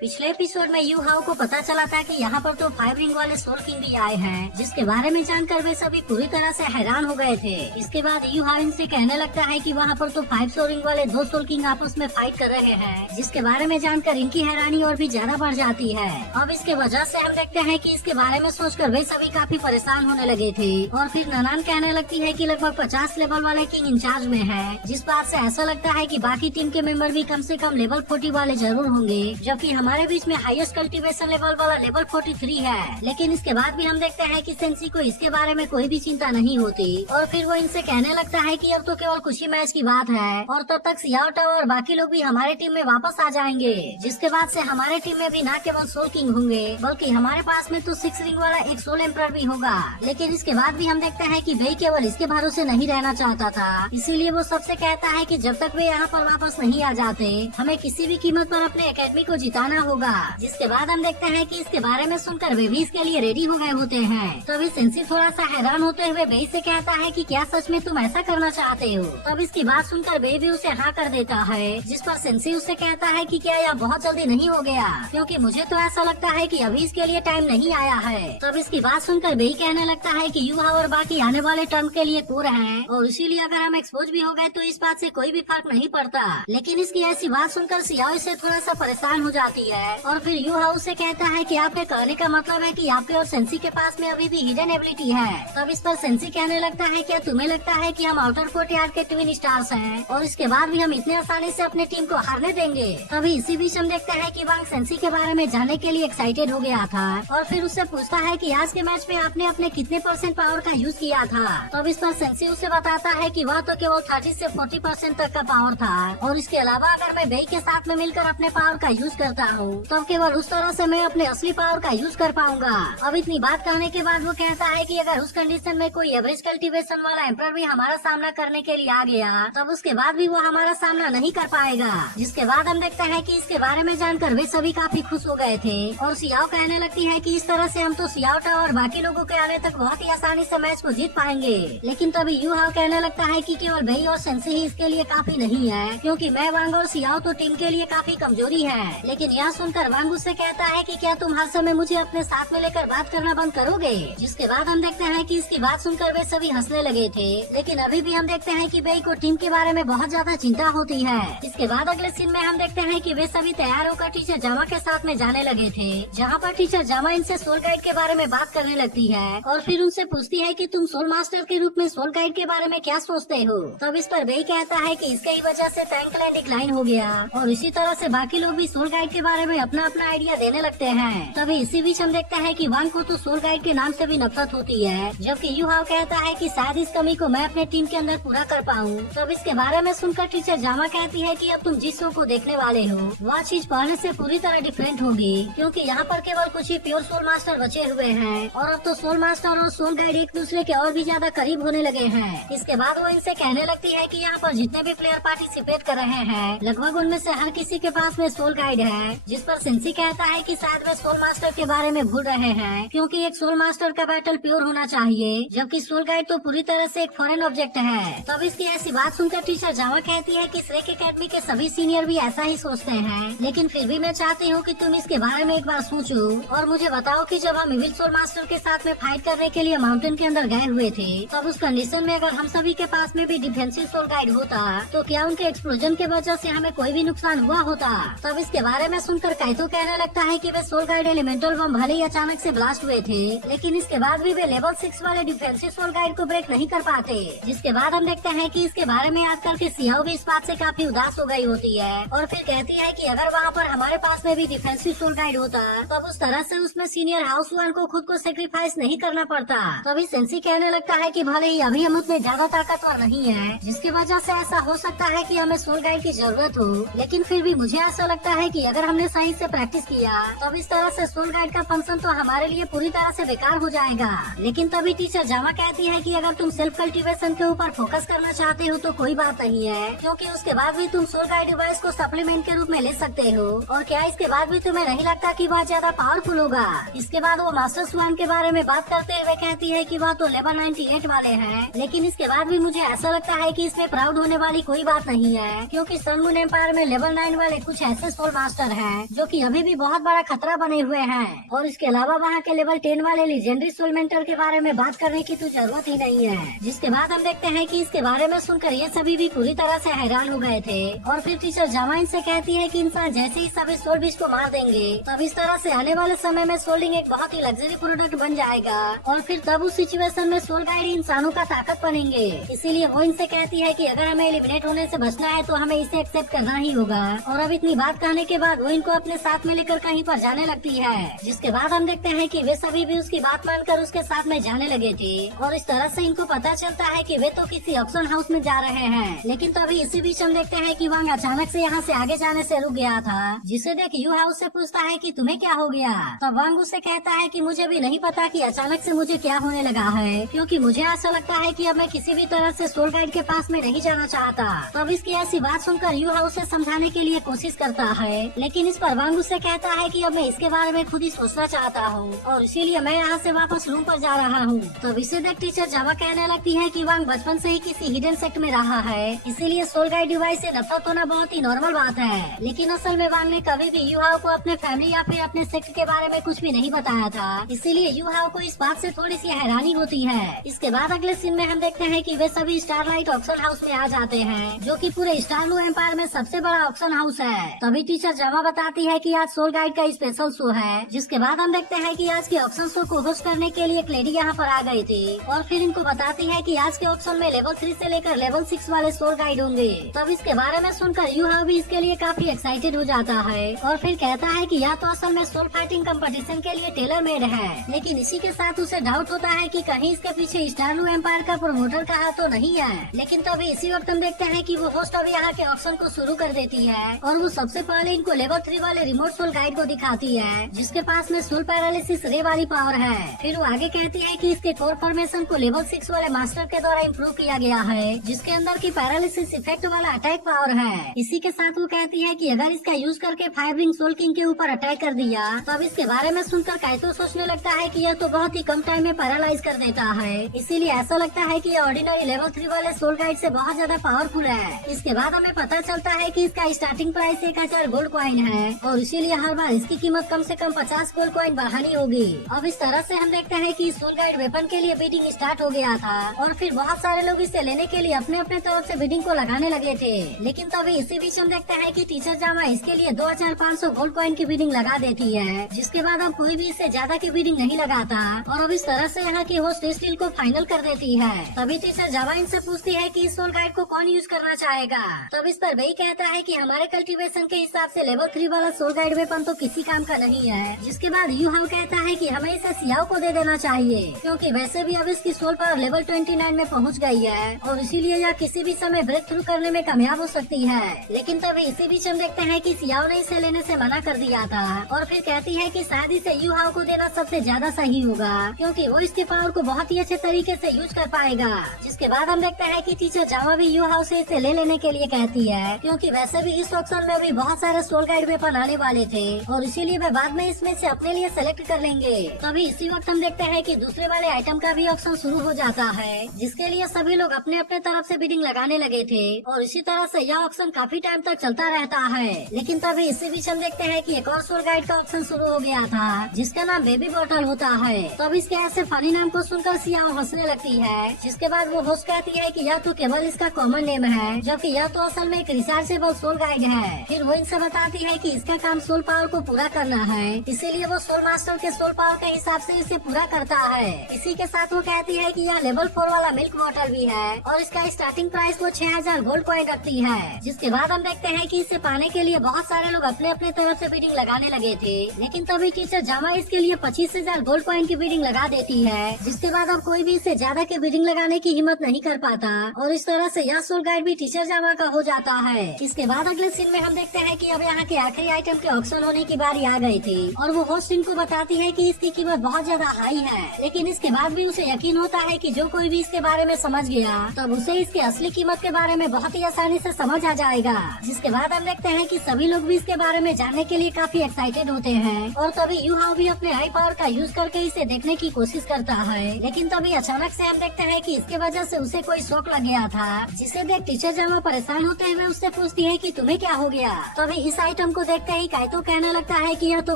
पिछले एपिसोड में you how को पता चला था कि यहाँ पर तो 5 रिंग वाले सोल किंग भी आए हैं, जिसके बारे में जानकर वे सभी पूरी तरह से हैरान हो गए थे। इसके बाद यू हाउ इनसे कहने लगता है कि वहाँ पर तो 5 सोल रिंग वाले 2 सोल किंग आपस में फाइट कर रहे हैं, जिसके बारे में जानकर इनकी हैरानी और भी ज्यादा बढ़ जाती है। अब इसके वजह से हम देखते हैं कि इसके बारे में सोचकर वे सभी काफी परेशान होने लगे थे। और फिर ननान कहने लगती है कि लगभग 50 लेवल वाले किंग इंचार्ज में है, जिस बात से ऐसा लगता है कि बाकी टीम के मेंबर भी कम से कम लेवल 40 वाले जरूर होंगे, जबकि हमारे बीच में हाईएस्ट कल्टीवेशन लेवल वाला लेवल 43 है। लेकिन इसके बाद भी हम देखते हैं कि सेंसी को इसके बारे में कोई भी चिंता नहीं होती। और फिर वो इनसे कहने लगता है कि अब तो केवल कुछ ही मैच की बात है और तब तक सियाओ टाओ और बाकी लोग भी हमारे टीम में वापस आ जाएंगे, जिसके बाद से हमारे टीम में भी न केवल सोल किंग होंगे बल्कि हमारे पास में तो 6 रिंग वाला एक सोल एम्परर भी होगा। लेकिन इसके बाद भी हम देखते हैं कि वे केवल इसके भरोसे नहीं रहना चाहता था, इसीलिए वो सबसे कहता है कि जब तक वे यहाँ पर वापस नहीं आ जाते हमें किसी भी कीमत पर अपने एकेडमी को जिताना होगा। जिसके बाद हम देखते हैं कि इसके बारे में सुनकर वे भी इसके लिए रेडी हो गए होते हैं। तभी सेंसी थोड़ा सा हैरान होते हुए वे से कहता है कि क्या सच में तुम ऐसा करना चाहते हो। तब इसकी बात सुनकर वे भी उसे हाँ कर देता है, जिस पर सेंसी उससे कहता है कि क्या यह बहुत जल्दी नहीं हो गया, क्योंकि मुझे तो ऐसा लगता है कि अभी इसके लिए टाइम नहीं आया है। तब इसकी बात सुनकर वे कहने लगता है कि यू हाउ और बाकी आने वाले टर्म के लिए कोर है और इसीलिए अगर हम एक्सपोज भी हो गए तो इस बात से कोई भी फर्क नहीं पड़ता। लेकिन इसकी ऐसी बात सुनकर सियाओ इससे थोड़ा सा परेशान हो जाती है और फिर यू हाउ से कहता है कि आपके कहने का मतलब है कि आपके और सेंसी के पास में अभी भी हिडन एबिलिटी है। तब इस पर सेंसी कहने लगता है क्या तुम्हें लगता है कि हम आउटर कोर्ट यार्ड के ट्विन स्टार्स हैं और इसके बाद भी हम इतने आसानी से अपने टीम को हारने देंगे। तभी इसी बीच हम देखते हैं कि वांग सेंसी के बारे में जानने के लिए एक्साइटेड हो गया था और फिर उससे पूछता है कि आज के मैच में आपने अपने कितने % पावर का यूज किया था। तब इस पर सेंसी उसे बताता है कि वह तो केवल 30 से 40% तक का पावर था और इसके अलावा अगर मैं बेई के साथ में मिलकर अपने पावर का यूज करता हूँ तब केवल उस तरह से मैं अपने असली पावर का यूज कर पाऊंगा। अब इतनी बात कहने के बाद वो कहता है कि अगर उस कंडीशन में कोई एवरेज कल्टीवेशन वाला एम्परर भी हमारा सामना करने के लिए आ गया तब उसके बाद भी वो हमारा सामना नहीं कर पाएगा। जिसके बाद हम देखते हैं कि इसके बारे में जानकर वे सभी काफी खुश हो गए थे और सियाओ कहने लगती है कि इस तरह से हम तो सियाओ टाओ और बाकी लोगों के आने तक बहुत ही आसानी से मैच को जीत पाएंगे। लेकिन तभी यू हाउ कहने लगता है कि केवल बेई और सेंसी ही इसके लिए काफी नहीं है, क्योंकि मैं वांग और सियाओ तो टीम के लिए काफी कमजोरी है। लेकिन यह सुनकर वांग उससे कहता है कि क्या तुम हर समय मुझे अपने साथ में लेकर बात करना बंद करोगे। जिसके बाद हम देखते हैं कि इसकी बात सुनकर वे सभी हंसने लगे थे। लेकिन अभी भी हम देखते हैं कि बेई को टीम के बारे में बहुत ज्यादा चिंता होती है। इसके बाद अगले सीन में हम देखते हैं कि वे सभी तैयार होकर टीचर जामा के साथ में जाने लगे थे, जहाँ पर टीचर जामा इनसे सोल गाइड के बारे में बात करने लगती है और फिर उनसे पूछती है कि तुम सोल मास्टर के रूप में सोल गाइड के बारे में क्या सोचते हो। तब इस पर बेई कहता है कि इसके ही वजह से टैंकलैंड डिक्लाइन हो गया और इसी तरह से बाकी लोग भी सोल गाइड के बारे में अपना अपना आइडिया देने लगते हैं। तभी इसी बीच हम देखते हैं कि वांग को तो सोल गाइड के नाम से भी नफरत होती है, जबकि यू हाउ कहता है कि शायद इस कमी को मैं अपने टीम के अंदर पूरा कर पाऊँ। तब इसके बारे में सुनकर टीचर जामा कहती है कि अब तुम जिस शो को देखने वाले हो वह चीज पहले से पूरी तरह डिफरेंट होगी, क्योंकि यहाँ पर केवल कुछ ही प्योर सोल मास्टर बचे हुए हैं और अब तो सोल मास्टर और सोल गाइड एक दूसरे के और भी ज्यादा करीब होने लगे हैं। इसके बाद वो इनसे कहने लगती है कि यहाँ पर जितने भी प्लेयर पार्टिसिपेट कर रहे हैं लगभग उनमें से हर किसी के पास में सोल गाइड है। जिस पर सेंसी कहता है कि शायद वे सोल मास्टर के बारे में भूल रहे हैं, क्योंकि एक सोल मास्टर का बैटल प्योर होना चाहिए, जबकि सोल गाइड तो पूरी तरह से एक फॉरेन ऑब्जेक्ट है। तब इसकी ऐसी बात सुनकर टीचर जामा कहती है कि श्रेक एकेडमी के सभी सीनियर भी ऐसा ही सोचते हैं, लेकिन फिर भी मैं चाहती हूँ कि तुम इसके बारे में एक बार सोचो और मुझे बताओ कि जब हम इविल सोल मास्टर के साथ में फाइट करने के लिए माउंटेन के अंदर गए हुए थे तब उस कंडीशन में अगर हम सभी के पास में भी डिफेंसिव सोल गाइड होता तो क्या उनके एक्सप्लोजन के वजह से हमें कोई भी नुकसान हुआ होता। तब इसके बारे में सुनकर काइतो कहने लगता है कि वे सोल गाइड एलिमेंटल बम भले ही अचानक से ब्लास्ट हुए थे, लेकिन इसके बाद भी वे लेवल 6 वाले डिफेंसिव सोल गाइड को ब्रेक नहीं कर पाते। जिसके बाद हम देखते हैं कि इसके बारे में याद करके सियाओ भी इस बात से काफी उदास हो गई होती है और फिर कहती है कि अगर वहाँ पर हमारे पास में भी डिफेंसिव सोल गाइड होता तब उस तरह से उसमें सीनियर हाउस वन को खुद को सेक्रीफाइस नहीं करना पड़ता। तभी सेंसी कहने लगता है कि भले ही अभी हम उतने ज्यादा ताकतवर नहीं है, जिसकी वजह से ऐसा हो सकता है कि हमें सोल गाइड की जरूरत हो, लेकिन फिर भी मुझे ऐसा लगता है कि अगर हमने सही से प्रैक्टिस किया तब इस तरह से सोल गाइड का फंक्शन तो हमारे लिए पूरी तरह से बेकार हो जाएगा। लेकिन तभी टीचर जामा कहती है कि अगर तुम सेल्फ कल्टीवेशन के ऊपर फोकस करना चाहते हो तो कोई बात नहीं है, क्योंकि उसके बाद भी तुम सोल गाइड डिवाइस को सप्लीमेंट के रूप में ले सकते हो और क्या इसके बाद भी तुम्हें नहीं लगता कि वह ज्यादा पावरफुल होगा। इसके बाद वो मास्टर स्वान के बारे में बात करते हुए कहती है कि वह तो लेवल 98 वाले हैं, लेकिन इसके बाद भी मुझे ऐसा लगता है कि इसमें प्राउड होने वाली कोई बात नहीं है, क्योंकि सन मून एम्पायर में लेवल 9 वाले कुछ ऐसे सोल मास्टर हैं हैं जो कि अभी भी बहुत बड़ा खतरा बने हुए हैं। और इसके अलावा वहाँ के लेवल 10 वाले लीजेंडरी सोल मेंटर के बारे में बात करने की तो जरूरत ही नहीं है। जिसके बाद हम देखते हैं कि इसके बारे में सुनकर ये सभी भी पूरी तरह से हैरान हो गए थे। और फिर टीचर जावा इनसे कहती है कि इंसान जैसे ही सभी सोल बीज को मार देंगे तब इस तरह से आने वाले समय में सोल्डिंग एक बहुत ही लग्जरी प्रोडक्ट बन जाएगा और फिर तब उस सिचुएशन में सोल गाइड इंसानों का ताकत बनेंगे। इसीलिए वो इनसे कहती है कि अगर हमें एलिमिनेट होने से बचना है तो हमें इसे एक्सेप्ट करना ही होगा। और अब इतनी बात कहने के बाद वो इनको अपने साथ में लेकर कहीं पर जाने लगती है। जिसके बाद हम देखते हैं कि वे सभी भी उसकी बात मानकर उसके साथ में जाने लगे थे। और इस तरह से इनको पता चलता है कि वे तो किसी ऑक्शन हाउस में जा रहे हैं। लेकिन तभी इसी बीच हम देखते हैं कि वांग अचानक से यहाँ से आगे जाने से रुक गया था। जिसे देख यू हाउस से पूछता है कि तुम्हें क्या हो गया। तब वांग उससे कहता है कि मुझे भी नहीं पता कि अचानक से मुझे क्या होने लगा है, क्योंकि मुझे ऐसा लगता है कि अब मैं किसी भी तरह से सोल गाइड के पास में नहीं जाना चाहता। तब इसकी ऐसी बात सुनकर यू हाउस से समझाने के लिए कोशिश करता है, लेकिन इस पर वांग उससे कहता है कि अब मैं इसके बारे में खुद ही सोचना चाहता हूँ और इसीलिए मैं यहाँ से वापस रूम पर जा रहा हूँ। तब इसे देख टीचर जावा कहने लगती है कि वांग बचपन से ही किसी हिडन सेक्ट में रहा है, इसीलिए सोल गाइड डिवाइस से नफरत होना बहुत ही नॉर्मल बात है। लेकिन असल में वांग ने कभी भी यू हाउ को अपने फैमिली या फिर अपने सेक्ट के बारे में कुछ भी नहीं बताया था, इसीलिए यू हाउ को इस बात से थोड़ी सी हैरानी होती है। इसके बाद अगले सीन में हम देखते हैं कि वे सभी स्टारलाइट ऑक्शन हाउस में आ जाते हैं, जो कि पूरे स्टारलू एम्पायर में सबसे बड़ा ऑक्शन हाउस है। तभी टीचर जावा बताती है कि आज सोल गाइड का स्पेशल शो है। जिसके बाद हम देखते हैं कि आज के ऑक्शन शो को होस्ट करने के लिए एक लेडी यहाँ पर आ गई थी और फिर इनको बताती है कि आज के ऑक्शन में लेवल 3 से लेकर लेवल 6 वाले सोल गाइड होंगे। तब इसके बारे में सुनकर यू हाउ भी इसके लिए काफी एक्साइटेड हो जाता है और फिर कहता है कि यह तो असल में सोल फाइटिंग कंपटीशन के लिए टेलर मेड है। लेकिन इसी के साथ उसे डाउट होता है कि कहीं इसके पीछे स्टारलू एम्पायर का प्रमोटर का हाथ तो नहीं है। लेकिन तभी इसी वक्त हम देखते हैं कि वो होस्ट अब यहाँ के ऑप्शन को शुरू कर देती है और वो सबसे पहले इनको लेवल 3 वाले रिमोट सोल गाइड को दिखाती है, जिसके पास में सोल पैरालिसिस रे वाली पावर है। फिर वो आगे कहती है कि इसके कोर फॉर्मेशन को लेवल 6 वाले मास्टर के द्वारा इम्प्रूव किया गया है, जिसके अंदर की पैरालिसिस इफेक्ट वाला अटैक पावर है। इसी के साथ वो कहती है कि अगर इसका यूज करके 5 रिंग सोल किंग के ऊपर अटैक कर दिया तो अब इसके बारे में सुनकर काइतो सोचने लगता है कि यह तो बहुत ही कम टाइम में पैरालाइज कर देता है, इसीलिए ऐसा लगता है कि यह ऑर्डिनरी लेवल 3 वाले सोल गाइड से बहुत ज्यादा पावरफुल है। इसके बाद हमें पता चलता है कि इसका स्टार्टिंग प्राइस 1000 गोल्ड कॉइन है और इसीलिए हर बार इसकी कीमत कम से कम 50 गोल्ड कॉइन बढ़ानी होगी। अब इस तरह से हम देखते हैं कि सोल गाइड वेपन के लिए बिडिंग स्टार्ट हो गया था और फिर बहुत सारे लोग इसे लेने के लिए अपने अपने तरफ से बिडिंग को लगाने लगे थे। लेकिन तभी इसी बीच हम देखते हैं कि टीचर जामा इसके लिए 2500 गोल्ड कॉइन की बिडिंग लगा देती है, जिसके बाद अब कोई भी इससे ज्यादा की बिडिंग नहीं लगाता और अब इस तरह से यहाँ की होस्ट इस डील को फाइनल कर देती है। तभी टीचर जावा इनसे पूछती है कि इस सोल गाइड को कौन यूज करना चाहेगा। तब इस पर वही कहता है कि हमारे कल्टीवेशन के हिसाब से लेवल 3 वाला सोल गाइड वेपन तो किसी काम का नहीं है। जिसके बाद यू हाउ कहता है कि हमें इसे सियाओ को दे देना चाहिए, क्योंकि वैसे भी अब इसकी सोल पावर लेवल 29 में पहुंच गई है और इसीलिए यह किसी भी समय ब्रेक थ्रू करने में कामयाब हो सकती है। लेकिन तभी इसी बीच हम देखते हैं कि सियाओ ने इसे लेने से मना कर दिया था और फिर कहती है कि शायद इसे यू हाउ को देना सबसे ज्यादा सही होगा, क्योंकि वो इसके पावर को बहुत ही अच्छे तरीके से यूज कर पाएगा। जिसके बाद हम देखते हैं कि टीचर जावा भी यू हाउ से इसे ले लेने के लिए कहती है, क्योंकि वैसे भी इस ऑप्शन में भी बहुत सारे सोल गाइड वेपन आने वाले थे और इसीलिए वे बाद में इसमें से अपने लिए सेलेक्ट कर लेंगे। तभी इसी वक्त हम देखते हैं कि दूसरे वाले आइटम का भी ऑप्शन शुरू हो जाता है, जिसके लिए सभी लोग अपने अपने तरफ से बिडिंग लगाने लगे थे और इसी तरह से यह ऑप्शन काफी टाइम तक चलता रहता है। लेकिन तभी इसी बीच हम देखते हैं कि एक और सोल गाइड का ऑप्शन शुरू हो गया था, जिसका नाम बेबी बॉटल होता है। तब इसके ऐसे फनी नाम को सुनकर सियाओ हंसने लगती है, जिसके बाद वो होस्ट कहती है कि यह तो केवल इसका कॉमन नेम है, जबकि यह तो असल में एक रिचार्जेबल सोल गाइड है। फिर वो इनसे बताती है कि इसका काम सोल पावर को पूरा करना है, इसीलिए वो सोल मास्टर के सोल पावर के हिसाब से इसे पूरा करता है। इसी के साथ वो कहती है कि यह लेवल 4 वाला मिल्क बॉटल भी है और इसका स्टार्टिंग प्राइस वो 6000 गोल्ड कॉइन रखती है। जिसके बाद हम देखते हैं कि इसे पाने के लिए बहुत सारे लोग अपने अपने तरफ से बिडिंग लगाने लगे थे। लेकिन तभी टीचर जामा इसके लिए 25000 गोल्ड कॉइन की बिडिंग लगा देती है, जिसके बाद अब कोई भी इससे ज्यादा की बिडिंग लगाने की हिम्मत नहीं कर पाता और इस तरह से यह सोल गाइड भी टीचर जामा का हो जाता है। इसके बाद अगले सीन में हम देखते हैं कि अब यहाँ के आखिरी आइटम के ऑक्शन होने की बारी आ गई थी और वो होस्ट इनको बताती है कि इसकी कीमत बहुत ज्यादा हाई है। लेकिन इसके बाद भी उसे यकीन होता है कि जो कोई भी इसके बारे में समझ गया तब उसे इसके असली कीमत के बारे में बहुत ही आसानी से समझ आ जाएगा। जिसके बाद हम देखते हैं कि सभी लोग भी इसके बारे में जानने के लिए काफी एक्साइटेड होते हैं और तभी यू हाउ भी अपने हाई पावर का यूज करके इसे देखने की कोशिश करता है। लेकिन तभी अचानक से हम देखते हैं कि इसके वजह से उसे कोई शौक लग गया था, जिसे देख टीचर जामा परेशान होते हुए उससे पूछती है कि तुम्हें क्या हो गया। तभी इस आइटम को देखते ही काइतो कहने लगता है कि यह तो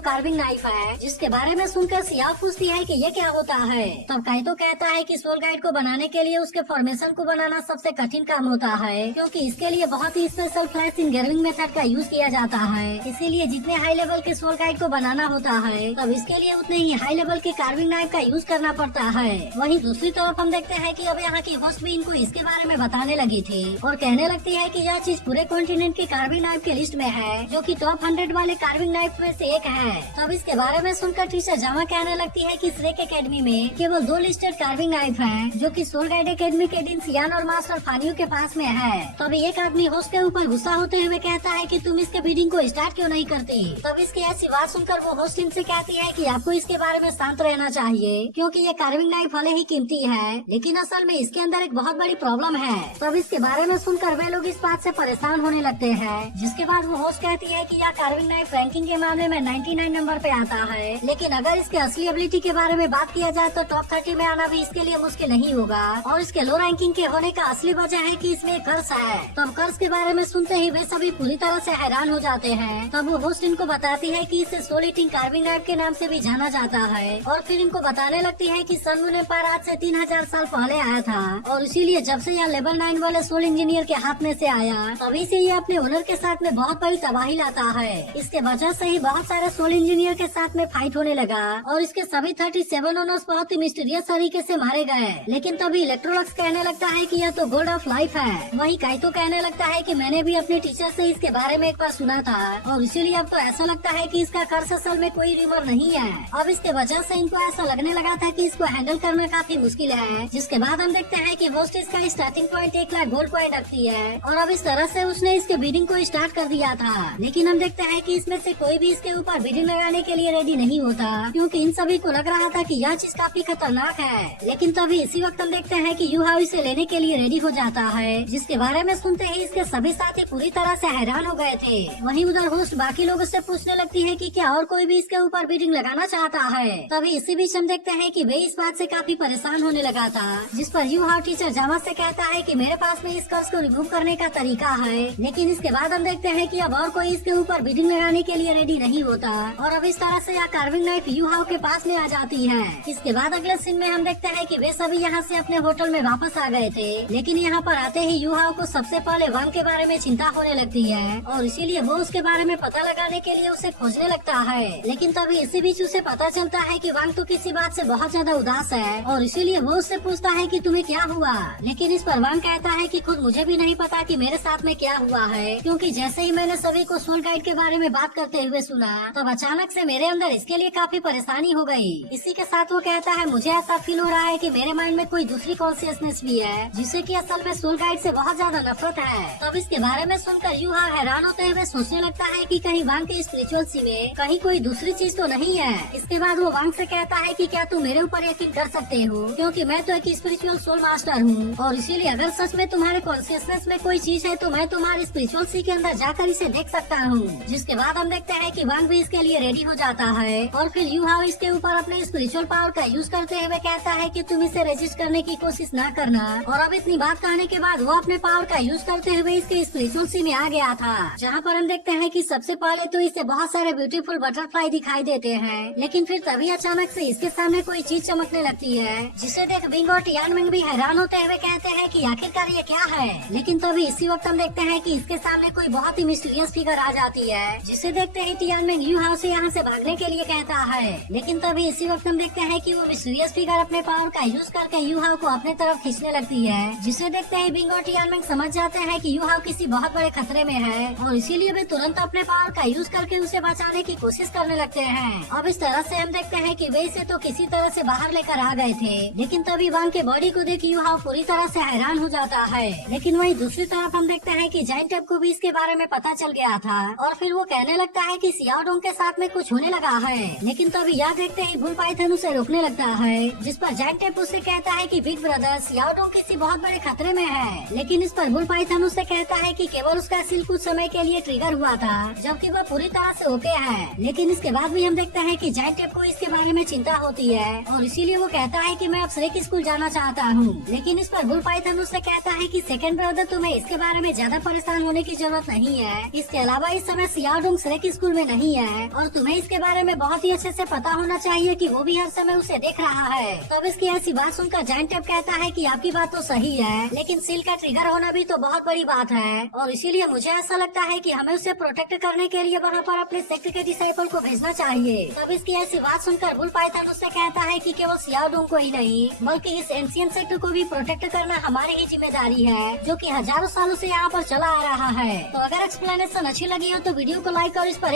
कार्विंग नाइफ है, जिसके बारे में सुनकर सियाओ पूछती है कि यह क्या होता है। तब काइतो कहता है कि सोल गाइड को बनाने के लिए उसके फॉर्मेशन को बनाना सबसे कठिन काम होता है, क्योंकि इसके लिए बहुत ही स्पेशल फ्लैश इंग्रेविंग मेथड का यूज किया जाता है। इसीलिए जितने हाई लेवल के सोल गाइड को बनाना होता है, तब इसके लिए उतने ही हाई लेवल के कार्विंग नाइफ का यूज करना पड़ता है। वहीं दूसरी तरफ हम देखते हैं कि अब यहाँ की होस्ट भी इनको इसके बारे में बताने लगी थी और कहने लगती है कि यह चीज पूरे कॉन्टिनेंट की कार्विंग नाइफ की लिस्ट में है, जो कि टॉप 100 वाले कार्विंग नाइफ में से एक है। तब इसके बारे में सुनकर टीचर जामा कहने लगती है कि श्रेक एकेडमी में केवल 2 लिस्टेड कार्विंग नाइफ हैं, जो कि सोल गाइड एकेडमी के डीन सियान और मास्टर फानियो के पास में है। तब एक आदमी होस्ट के ऊपर गुस्सा होते हुए कहता है कि तुम इसके बिडिंग को स्टार्ट क्यों नहीं करती। तब इसकी ऐसी बात सुनकर वो होस्ट इनसे कहती है कि आपको इसके बारे में शांत रहना चाहिए, क्योंकि ये कार्विंग नाइफ भले ही कीमती है, लेकिन असल में इसके अंदर एक बहुत बड़ी प्रॉब्लम है। तब इसके बारे में सुनकर वे लोग इस बात से परेशान होने लगते हैं। जिसके बाद वो होस्ट कहती है कि यह कार्विंग नाइफ रैंकिंग के मामले में 99 नंबर पे आता है, लेकिन अगर इसके असली एबिलिटी के बारे में बात किया जाए तो टॉप 30 में आना भी इसके लिए मुश्किल नहीं होगा। और इसके लो रैंकिंग के होने का असली वजह है कि इसमें कर्स है। तब कर्स के बारे में सुनते ही वे सभी पूरी तरह से हैरान हो जाते हैं। तब वो होस्ट इनको बताती है कि इसे सोल ईटिंग कार्विंग नाइफ के नाम से भी जाना जाता है, और फिर इनको बताने लगती है कि सन मून एम्पायर आज से 3000 साल पहले आया था, और इसीलिए जब से यह लेवल 9 वाले सोल इंजीनियर के हाथ में से आया, तभी से ये अपने ओनर के साथ में बहुत बड़ी तबाही लाता है। इसके वजह से ही बहुत सारे सोल इंजीनियर के साथ में फाइट होने लगा, और इसके सभी 37 ओनर्स बहुत ही मिस्टीरियस तरीके से मारे गए। लेकिन तभी इलेक्ट्रोलक्स कहने लगता है कि यह तो गोड ऑफ लाइफ है। वही काइतो कहने लगता है कि मैंने भी अपने टीचर से इसके बारे में एक बार सुना था, और इसीलिए अब तो ऐसा लगता है कि इसका कर्स असल में कोई रिमर नहीं है। अब इसके वजह से इनको ऐसा लगने लगा था कि इसको हैंडल करना काफी मुश्किल है। जिसके बाद हम देखते हैं कि होस्ट इसका starting point 1 lakh gold coin रखती है, और अब इस तरह से उसने इसके बिडिंग को स्टार्ट कर दिया था। लेकिन हम देखते हैं कि इसमें से कोई भी इसके ऊपर बिडिंग लगाने के लिए रेडी नहीं होता, क्योंकि इन सभी को लग रहा था कि यह चीज काफी खतरनाक है। लेकिन तभी इसी वक्त हम देखते हैं कि यूहाओ इसे लेने के लिए रेडी हो जाता है, जिसके बारे में सुनते ही इसके सभी साथी पूरी तरह से हैरान हो गए थे। वहीं उधर होस्ट बाकी लोगों से पूछने लगती है कि क्या और कोई भी इसके ऊपर बिडिंग लगाना चाहता है। तभी इसी बीच हम देखते हैं कि वे इस बात से काफी परेशान होने लगा था, जिस पर यूहाओ टीचर जामा से कहता है कि मेरे पास में इस कर्ज को रिमूव करने का तरीका है। लेकिन इसके बाद हम देखते हैं कि अब और कोई इसके ऊपर बिडिंग लगाने के लिए रेडी नहीं होता, और अब इस तरह से यह कार्विंग नाइफ यूहाओ के पास में आ जाती है। इसके बाद अगले सीन में हम देखते हैं कि वे सभी यहाँ से अपने होटल में वापस आ गए थे, लेकिन यहाँ पर आते ही यूहाओ को सबसे पहले वांग के बारे में चिंता होने लगती है, और इसीलिए वो उसके बारे में पता लगाने के लिए उसे खोजने लगता है। लेकिन तभी इसी बीच उसे पता चलता है कि वांग तो किसी बात से बहुत ज्यादा उदास है, और इसीलिए वो उससे पूछता है कि तुम्हें क्या हुआ। लेकिन इस पर वांग कहता है कि खुद मुझे भी नहीं पता कि मेरे साथ में क्या हुआ है, क्योंकि जैसे ही मैंने सभी को सोल गाइड के बारे में बात करते हुए सुना, तब अचानक से मेरे अंदर इसके लिए काफी परेशानी हो गई। इसी के साथ वो कहता है मुझे ऐसा फील हो रहा है कि मेरे माइंड में कोई दूसरी कॉन्शियसनेस भी है, जिससे कि असल में सोल गाइड से बहुत ज्यादा नफरत है। तब इसके बारे में सुनकर यूहाओ हैरान होते हुए सोचने लगता है कि कहीं वांग के स्पिरिचुअल सी में कहीं कोई दूसरी चीज तो नहीं है। इसके बाद वो वांग से कहता है कि क्या तुम मेरे ऊपर यकीन कर सकते हो, क्योंकि मैं तो एक स्पिरिचुअल सोल मास्टर हूँ, और इसीलिए अगर सच में तुम्हारे कॉन्शियसनेस में कोई चीज है तो मैं तुम्हारे स्पिरिचुअल सी के अंदर जाकर इसे देख सकता हूँ। जिसके बाद हम देखते हैं कि वांग भी इसके लिए रेडी हो जाता है, और फिर यूहाओ इसके ऊपर अपने स्पिरिचुअल पावर का यूज करते हुए कहता है कि तुम इसे रेजिस्ट करने की कोशिश न करना। और अब इतनी बात कहने के बाद वो अपने पावर का यूज करते हुए इसके स्पिरिचुअल सी में आ गया था, जहाँ पर हम देखते हैं कि सबसे पहले तो इसे बहुत सारे ब्यूटीफुल बटरफ्लाई दिखाई देते हैं। लेकिन फिर तभी अचानक से इसके सामने कोई चीज चमकने लगती है, जिसे देख बिंग और टियानमिंग भी हैरान होते हुए कहते हैं कि आखिरकार ये क्या है। लेकिन तभी इसी वक्त हम देखते हैं कि इसके सामने कोई बहुत ही मिस्टीरियस फिगर आ जाती है, जिसे देखते ही टियानमिंग यूहाओ से यहाँ से भागने के लिए कहता है। लेकिन तभी इसी वक्त हम देखते हैं कि वो मिस्टीरियस फिगर अपने पावर का यूज करके यूहाओ को अपने तरफ खींचने लगती है, जिसे देखते ही बिंग और टियानमिंग समझ जाते हैं कि यूहाओ किसी बहुत बड़े खतरे में है, और इसीलिए वे तुरंत अपने पावर का यूज करके उसे बचाने की कोशिश करने लगते हैं। अब इस तरह से हम देखते हैं कि वे इसे तो किसी तरह से बाहर लेकर आ गए थे। लेकिन तभी वांग के बॉडी को देख यूहाओ पूरी तरह से हैरान हो जाता है। लेकिन वहीं दूसरी तरफ हम देखते हैं कि जाइंट टेप को भी इसके बारे में पता चल गया था, और फिर वो कहने लगता है कि सियाओडोंग के साथ में कुछ होने लगा है। लेकिन तभी यह देखते ही बुल पाइथन उसे रोकने लगता है, जिस पर जाइंट टेप उससे कहता है कि बिग ब्रदर सियाओडोंग किसी बहुत बड़े खतरे में है। लेकिन इस पर बुल पाइथन उससे कहता है कि केवल उसका सिल कुछ समय के लिए ट्रिगर हुआ था, जबकि वह पूरी तरह से ओके है। लेकिन इसके बाद भी हम देखते हैं कि जाइंट टेप को इसके बारे में चिंता होती है, और इसीलिए वो कहता है कि मैं अब श्रेक स्कूल जाना चाहता हूँ। लेकिन इस पर बुल पाइथन उससे कहता है कि सेकंड ब्रदर तुम्हें इसके बारे में ज्यादा परेशान होने की जरूरत नहीं है। इसके अलावा इस समय सियाओडोंग श्रेक स्कूल में नहीं है और तुम्हें इसके बारे में बहुत ही अच्छे से पता होना चाहिए कि वो भी हर समय उसे देख रहा है। तब इसकी ऐसी बात सुनकर जायंट टैप कहता है कि आपकी बात तो सही है, लेकिन सील का ट्रिगर होना भी तो बहुत बड़ी बात है और इसीलिए मुझे ऐसा लगता है कि हमें उसे प्रोटेक्ट करने के लिए वहाँ पर अपने सेक्ट के डिसाइपल को भेजना चाहिए। तब इसकी ऐसी बात सुनकर बुल पाइथन उससे कहता है कि केवल सियाओडोंग को ही नहीं बल्कि इस एंशिएंट सेक्ट को भी प्रोटेक्ट करना हमारी ही जिम्मेदारी है, जो कि हजारों सालों से यहाँ पर चला आ रहा है। तो अगर एक्सप्लेनेशन अच्छी लगी हो तो वीडियो को लाइक और इस पर